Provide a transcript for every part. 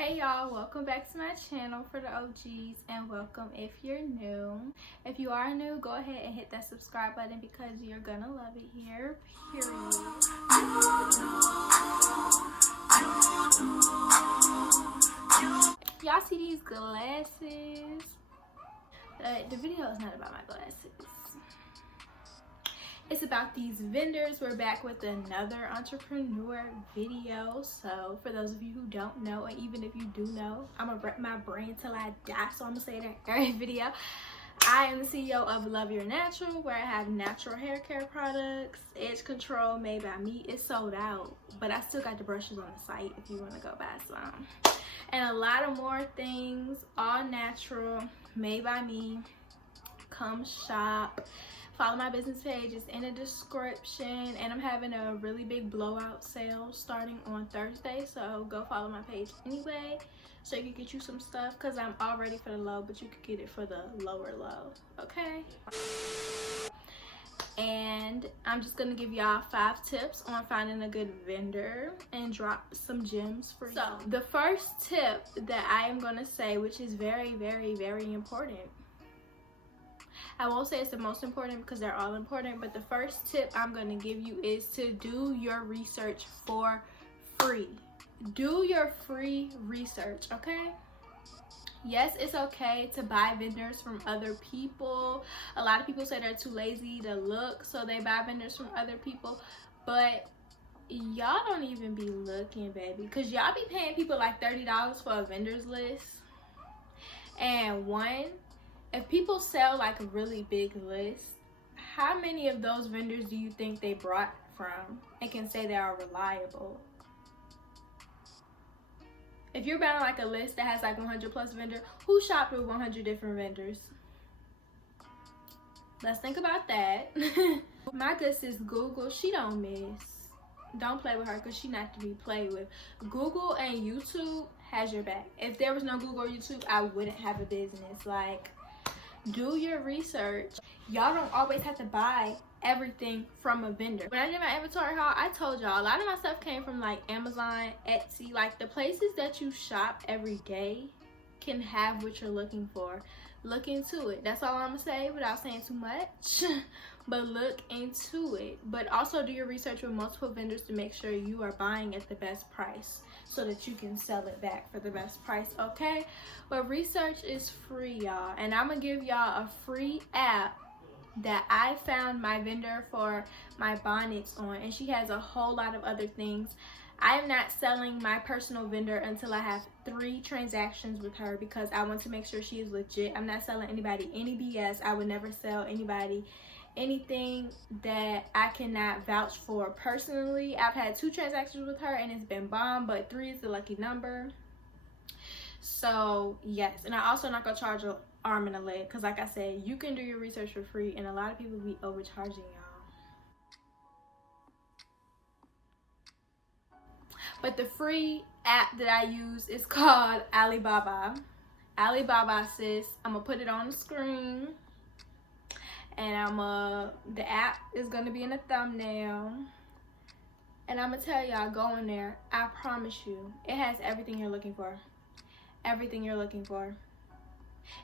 Hey y'all, welcome back to my channel for the OGs, and welcome if you're new. If you are new, go ahead and hit that subscribe button because you're gonna love it here, period. Y'all see these glasses? The video is not about my glasses. It's about these vendors. We're back with another entrepreneur video. So for those of you who don't know, and even if you do know, I'm gonna rep my brand till I die, so I'm gonna say that every video. I am the CEO of Love Your Natural, where I have natural hair care products. Edge Control made by me. It's sold out, but I still got the brushes on the site if you want to go buy some, and a lot of more things, all natural, made by me. Come shop. Follow my business page, it's in the description, and I'm having a really big blowout sale starting on Thursday, so go follow my page anyway so you can get you some stuff, because I'm all ready for the low, but you could get it for the lower low, okay? And I'm just gonna give y'all 5 tips on finding a good vendor and drop some gems for you. So the first tip that I am gonna say, which is very, very, very important, I won't say it's the most important because they're all important, but the first tip I'm going to give you is to do your research for free. Do your free research, okay? Yes, it's okay to buy vendors from other people. A lot of people say they're too lazy to look, so they buy vendors from other people, but y'all don't even be looking, baby, because y'all be paying people like $30 for a vendors list. And if people sell like a really big list, how many of those vendors do you think they brought from and can say they are reliable? If you're buying like a list that has like 100 plus vendors, who shopped with 100 different vendors? Let's think about that. My good sis Google, she don't miss. Don't play with her because she not to be played with. Google and YouTube has your back. If there was no Google or YouTube, I wouldn't have a business. Like, do your research. Y'all don't always have to buy everything from a vendor. When I did my inventory haul, I told y'all a lot of my stuff came from like Amazon, Etsy, like the places that you shop every day can have what you're looking for. Look into it. That's all I'm gonna say without saying too much. But look into it. But also do your research with multiple vendors to make sure you are buying at the best price so that you can sell it back for the best price, okay? But research is free, y'all. And I'm gonna give y'all a free app that I found my vendor for my bonnets on, and she has a whole lot of other things. I am not selling my personal vendor until I have 3 transactions with her because I want to make sure she is legit. I'm not selling anybody any BS. I would never sell anybody anything that I cannot vouch for personally. I've had 2 transactions with her and it's been bomb, but 3 is the lucky number. So yes, and I also not gonna charge an arm and a leg because like I said, you can do your research for free, and a lot of people be overcharging y'all. But the free app that I use is called Alibaba. Alibaba, sis. I'm gonna put it on the screen, and the app is gonna be in the thumbnail. And I'm gonna tell y'all, go in there. I promise you, it has everything you're looking for. Everything you're looking for.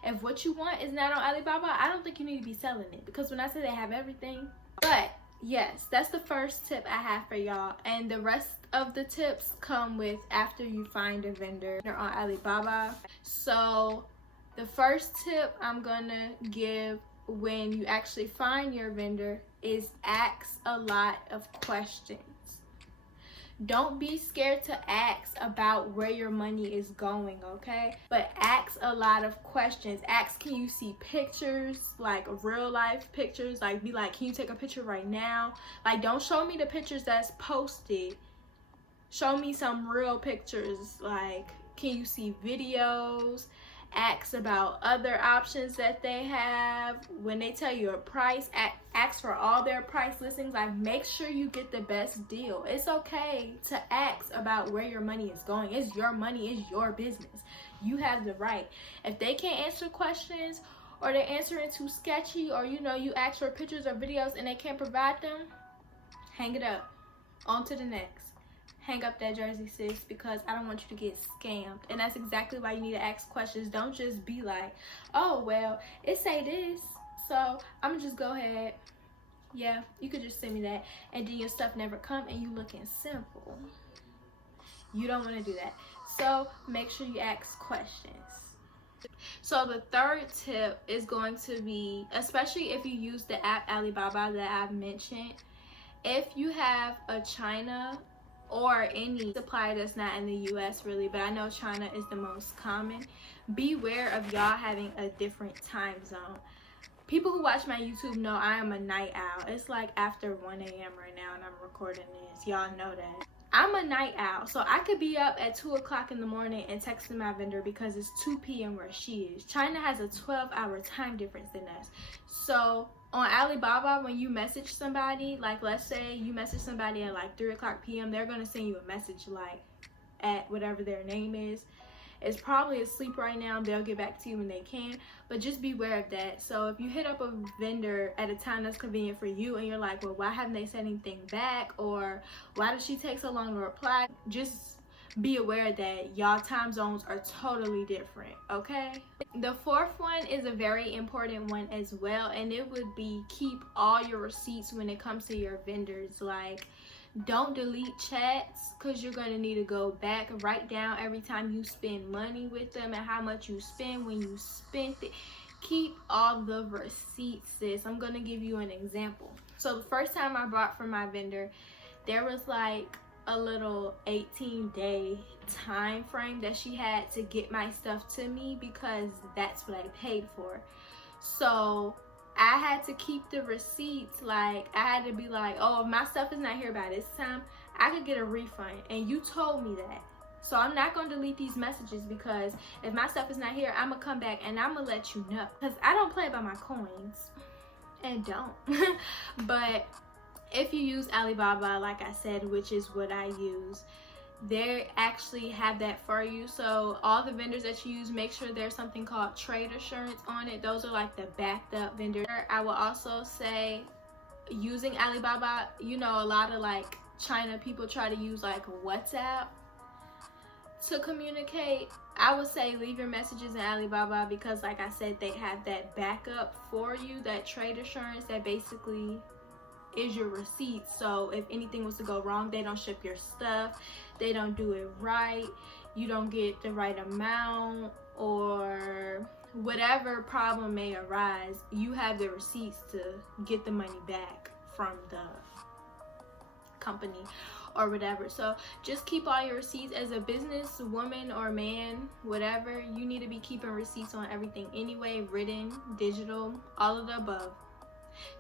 If what you want is not on Alibaba, I don't think you need to be selling it, because when I say they have everything. But yes, that's the first tip I have for y'all, and the rest of the tips come with after you find a vendor on Alibaba. So the first tip I'm gonna give when you actually find your vendor is ask a lot of questions. Don't be scared to ask about where your money is going, okay? But ask a lot of questions. Ask, can you see pictures, like real life pictures? Like, be like, can you take a picture right now? Like, don't show me the pictures that's posted. Show me some real pictures. Like, can you see videos? Ask about other options that they have. When they tell you a price, ask for all their price listings. Like, make sure you get the best deal. It's okay to ask about where your money is going. It's your money, it's your business. You have the right. If they can't answer questions, or they're answering too sketchy, or you ask for pictures or videos and they can't provide them, hang it up. On to the next. hang up that jersey, sis, because I don't want you to get scammed. And that's exactly why you need to ask questions. Don't just be like, oh, well, it say this, so I'm gonna just go ahead. Yeah, you could just send me that, and then your stuff never come and you looking simple. You don't want to do that. So make sure you ask questions. So the third tip is going to be, especially if you use the app Alibaba that I've mentioned, if you have a China or any supplier that's not in the US really, but I know China is the most common, beware of y'all having a different time zone. People who watch my YouTube know I am a night owl. It's like after 1 a.m. right now and I'm recording this. Y'all know that. I'm a night owl, so I could be up at 2 o'clock in the morning and texting my vendor because it's 2 p.m. where she is. China has a 12-hour time difference than us. So on Alibaba, when you message somebody, like let's say you message somebody at like 3 o'clock p.m., they're going to send you a message like at whatever their name is. It's probably asleep right now. They'll get back to you when they can, but just beware of that. So if you hit up a vendor at a time that's convenient for you and you're like, well, why haven't they sent anything back, or why did she take so long to reply, just be aware that y'all time zones are totally different, okay? The fourth one is a very important one as well, and it would be keep all your receipts when it comes to your vendors. Like, don't delete chats, because you're going to need to go back and write down every time you spend money with them and how much you spend when you spent it. Keep all the receipts, sis. I'm going to give you an example. So the first time I bought from my vendor, there was like a little 18-day time frame that she had to get my stuff to me because that's what I paid for. So I had to keep the receipts. Like, I had to be like, oh, if my stuff is not here by this time, I could get a refund, and you told me that. So I'm not going to delete these messages, because if my stuff is not here, I'm going to come back and I'm going to let you know, because I don't play by my coins, and don't. But if you use Alibaba, like I said, which is what I use, they actually have that for you. So all the vendors that you use, make sure there's something called trade assurance on it. Those are like the backed up vendors. I will also say, using Alibaba, you know, a lot of like China people try to use like WhatsApp to communicate. I would say leave your messages in Alibaba, because like I said, they have that backup for you, that trade assurance that basically is your receipts. So if anything was to go wrong, they don't ship your stuff, they don't do it right, you don't get the right amount, or whatever problem may arise, you have the receipts to get the money back from the company or whatever. So just keep all your receipts. As a business woman or man, whatever, you need to be keeping receipts on everything anyway, written, digital, all of the above.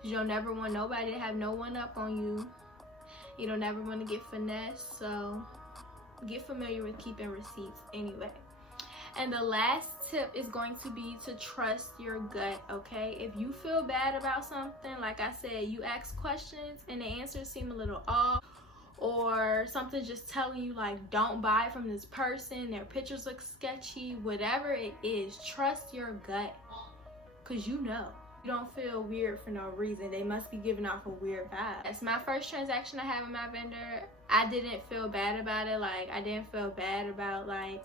You don't ever want nobody to have no one up on you. You don't ever want to get finessed. So get familiar with keeping receipts anyway. And the last tip is going to be to trust your gut, okay? If you feel bad about something, like I said, you ask questions and the answers seem a little off, or something's just telling you like, don't buy from this person, their pictures look sketchy, whatever it is, trust your gut, because you know. You don't feel weird for no reason. They must be giving off a weird vibe. That's my first transaction I have with my vendor. I didn't feel bad about it. Like, I didn't feel bad about like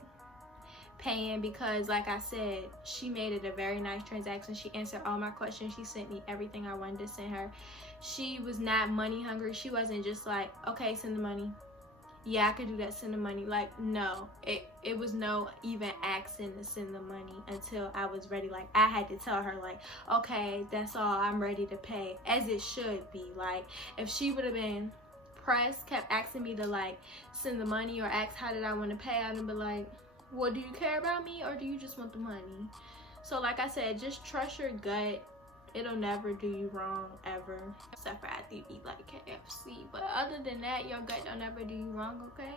paying, because like I said, she made it a very nice transaction. She answered all my questions. She sent me everything I wanted to send her. She was not money hungry. She wasn't just like, okay, send the money. Yeah, I could do that, send the money. Like, no, it was no even asking to send the money until I was ready. Like, I had to tell her like, okay, that's all, I'm ready to pay, as it should be. Like, if she would have been pressed, kept asking me to like send the money or ask how did I want to pay, I'd be like, well, do you care about me or do you just want the money? So like I said, just trust your gut. It'll never do you wrong, ever. Except for after you eat like KFC. But other than that, your gut don't ever do you wrong, okay?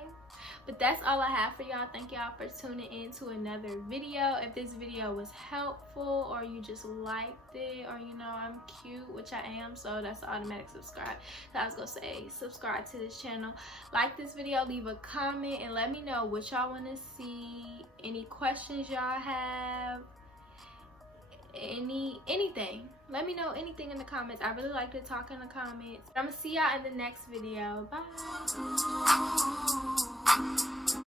But that's all I have for y'all. Thank y'all for tuning in to another video. If this video was helpful, or you just liked it, or you know I'm cute, which I am, so that's an automatic subscribe. So I was gonna say, subscribe to this channel. Like this video, leave a comment, and let me know what y'all want to see. Any questions y'all have. Anything. Let me know anything in the comments. I really like to talk in the comments. I'm gonna see y'all in the next video. Bye.